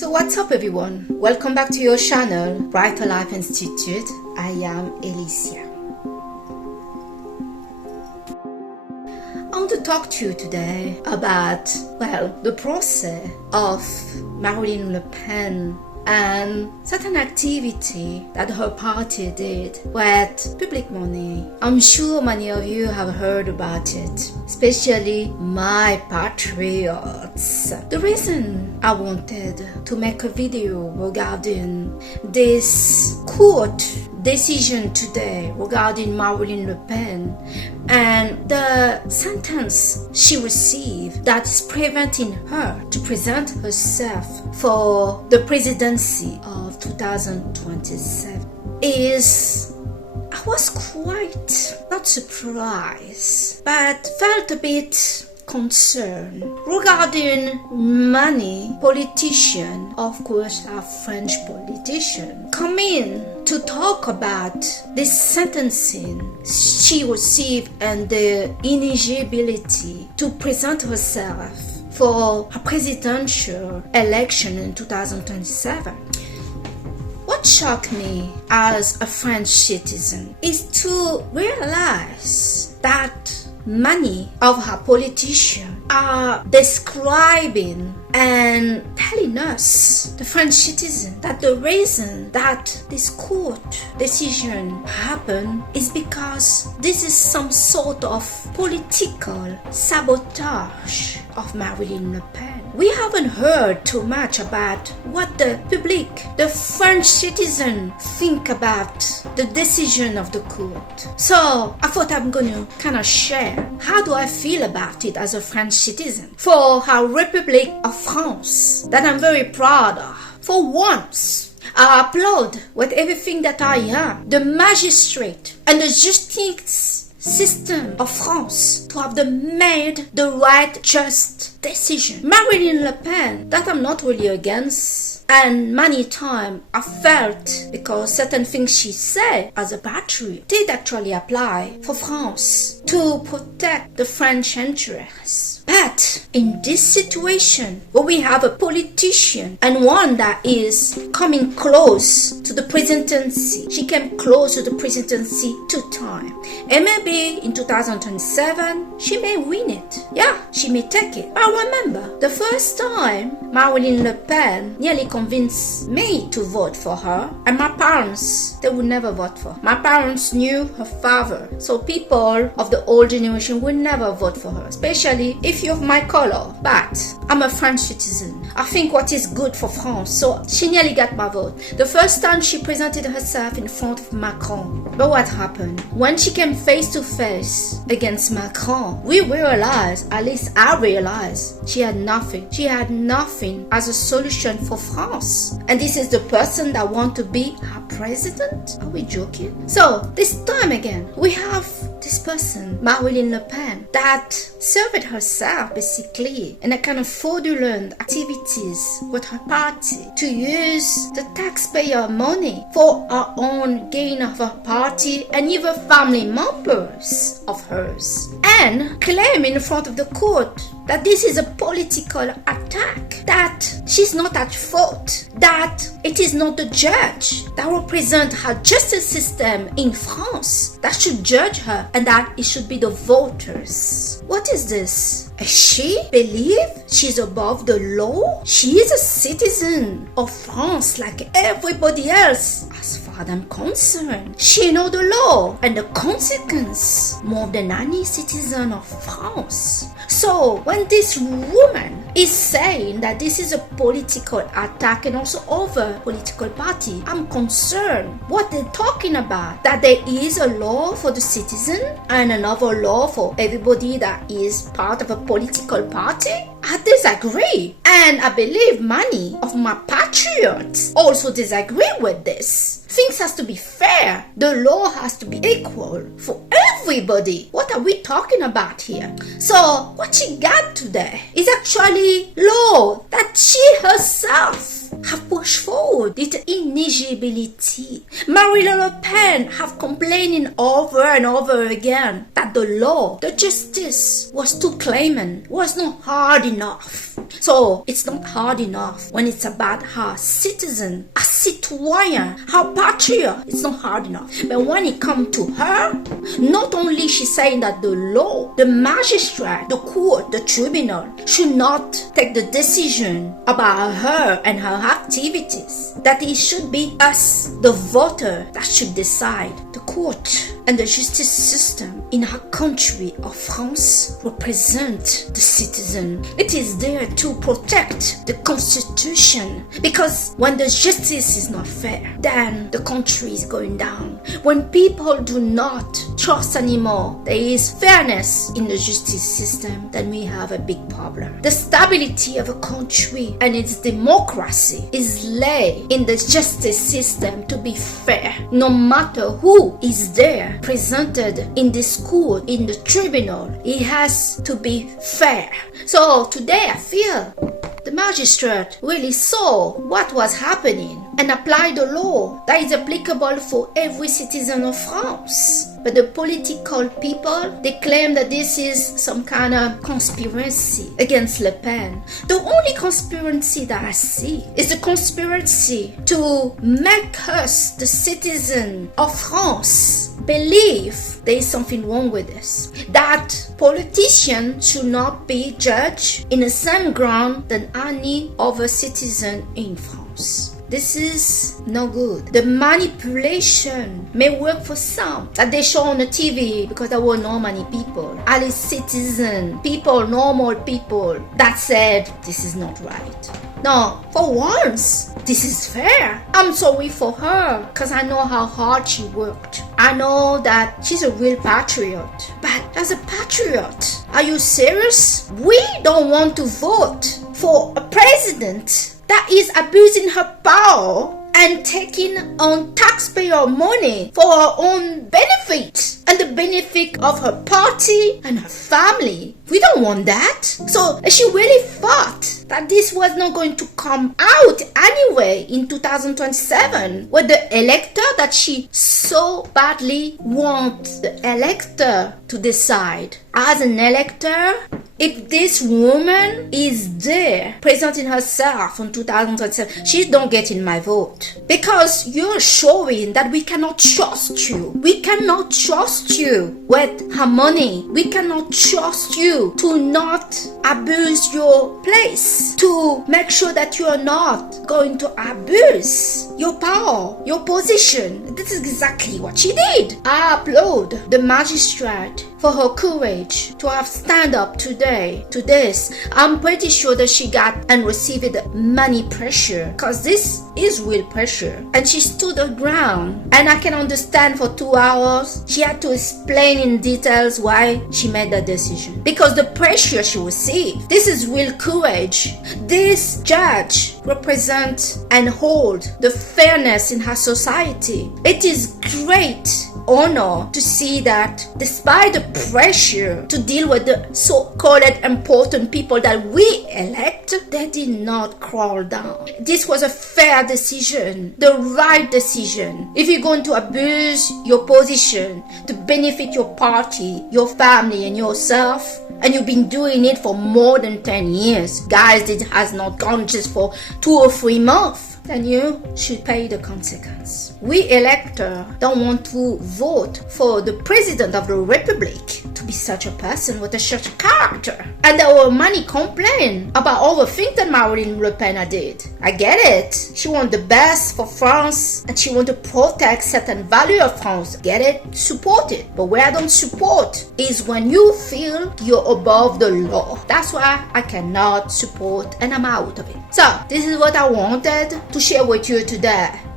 So what's up everyone? Welcome back to your channel, Brighter Life Institute. I am Alicia. I want to talk to you today about, the process of Marine Le Pen and certain activity that her party did with public money. I'm sure many of you have heard about it, especially my patriots. The reason I wanted to make a video regarding this court decision today regarding Marine Le Pen and the sentence she received that is preventing her to present herself for the presidency of 2027 is I was quite not surprised but felt a bit concern regarding many politicians, of course our French politician, come in to talk about this sentencing she received and the ineligibility to present herself for a presidential election in 2027. What shocked me as a French citizen is to realize that many of our politicians are describing and telling us, the French citizen, that the reason that this court decision happened is because this is some sort of political sabotage of Marine Le Pen. We haven't heard too much about what the public, the French citizen, think about the decision of the court. So I thought I'm going to kind of share how do I feel about it as a French citizen for our Republic of France that I'm very proud of. For once, I applaud with everything that I am, the magistrate and the justice system of France to have made the right, just decision. Marine Le Pen, that I'm not really against. And many times I felt, because certain things she said as a patriot did actually apply for France to protect the French interests. But in this situation where we have a politician and one that is coming close to the presidency, she came close to the presidency 2 times. And maybe in 2027, she may win it. Yeah, she may take it. I remember the first time Marine Le Pen nearly convinced me to vote for her, and my parents, they would never vote for her. My parents knew her father, so people of the old generation would never vote for her, especially if you're of my color. But I'm a French citizen. I think what is good for France, so she nearly got my vote. The first time she presented herself in front of Macron. But what happened? When she came face to face against Macron, we realized, at least I realized, she had nothing. She had nothing as a solution for France. And this is the person that wants to be her president? Are we joking? So, this time again, we have this person, Marine Le Pen, that served herself basically in a kind of fraudulent activities with her party to use the taxpayer money for her own gain of her party and even family members of hers, and claim in front of the court that this is a political attack, that she's not at fault, that it is not the judge that represents her justice system in France that should judge her, and that it should be the voters. What is this? She believes she's above the law? She is a citizen of France like everybody else. As far as I'm concerned, she knows the law and the consequence more than any citizen of France. So when this woman is saying that this is a political attack and also over political party, I'm concerned what they're talking about, that there is a law for the citizen and another law for everybody that is part of a political party. I disagree, and I believe many of my patriots also disagree with this. Things has to be fair. The law has to be equal for everybody. What are we talking about here? So what she got today is actually law that she herself have put push forward its ineligibility. Marine Le Pen have complaining over and over again that the law, the justice was too clement, was not hard enough. So it's not hard enough when it's about her citizen, a citoyen, her patriot. It's not hard enough. But when it comes to her, not only she's saying that the law, the magistrate, the court, the tribunal should not take the decision about her and her activities, that it should be us, the voter, that should decide. The court and the justice system in our country of France represent the citizen. It is there to protect the constitution, because when the justice is not fair, then the country is going down. When people do not trust anymore there is fairness in the justice system, then we have a big problem. The stability of a country and its democracy is laid in the justice system to be fair. No matter who is there presented in the court, in the tribunal, it has to be fair. So today I feel the magistrate really saw what was happening and applied the law that is applicable for every citizen of France. But the political people, they claim that this is some kind of conspiracy against Le Pen. The only conspiracy that I see is the conspiracy to make us, the citizen of France, believe there is something wrong with this. That politicians should not be judged in the same ground than any other citizen in France. This is no good. The manipulation may work for some that they show on the TV because there were not many people. At least citizens, people, normal people that said this is not right. No, for once, this is fair. I'm sorry for her because I know how hard she worked. I know that she's a real patriot. But as a patriot, are you serious? We don't want to vote for a president that is abusing her power and taking on taxpayer money for her own benefit and the benefit of her party and her family. We don't want that. So she really thought that this was not going to come out anyway in 2027 with the elector that she so badly wants the elector to decide. As an elector, if this woman is there presenting herself in 2027, she don't get in my vote. Because you're showing that we cannot trust you. We cannot trust you with her money. We cannot trust you to not abuse your place. To make sure that you are not going to abuse your power, your position. This is exactly what she did. I applaud the magistrate for her courage to have stand up today to this. I'm pretty sure that she got and received many pressure, because this is real pressure, and she stood her ground. And I can understand for 2 hours she had to explain in details why she made that decision, because the pressure she received. This is real courage. This judge represents and hold the fairness in her society. It is great honor to see that despite the pressure to deal with the so-called important people that we elect, they did not crawl down. This was a fair decision, the right decision. If you're going to abuse your position to benefit your party, your family, and yourself, and you've been doing it for more than 10 years, guys, it has not gone just for 2 or 3 months, then you should pay the consequence. We electors don't want to vote for the president of the republic to be such a person with such a character. And there were many complaints about all the things that Marine Le Pen did. I get it. She wants the best for France and she wants to protect certain value of France. Get it? Support it. But where I don't support is when you feel you're above the law. That's why I cannot support and I'm out of it. So this is what I wanted to share with you today.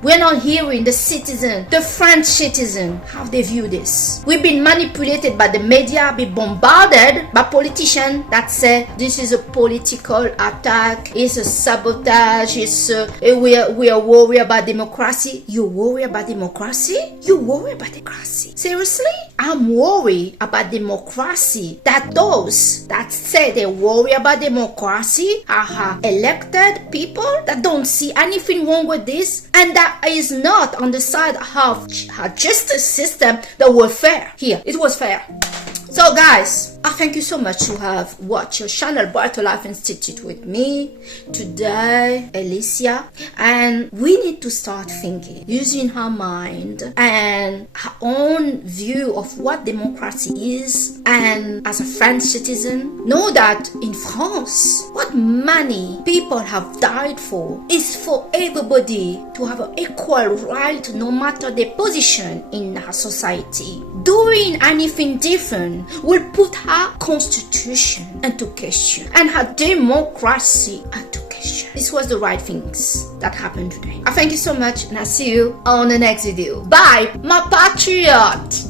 We're not hearing the citizen, the French citizen, how they view this. We've been manipulated by the media, been bombarded by politicians that say this is a political attack, it's a sabotage, we are worried about democracy. You worry about democracy? You worry about democracy? Seriously? I'm worried about democracy. That those that say they worry about democracy are elected people that don't see anything wrong with this, and that is not on the side of a justice system that was fair. Here, it was fair. So guys, I thank you so much to have watched your channel Brighter Life Institute with me today, Alicia, and we need to start thinking, using our mind and our own view of what democracy is. And as a French citizen, know that in France, what many people have died for is for everybody to have an equal right, no matter their position in our society. Doing anything different will put our constitution into question and our democracy into question. This was the right things that happened today. I thank you so much, and I'll see you on the next video. Bye, my patriot!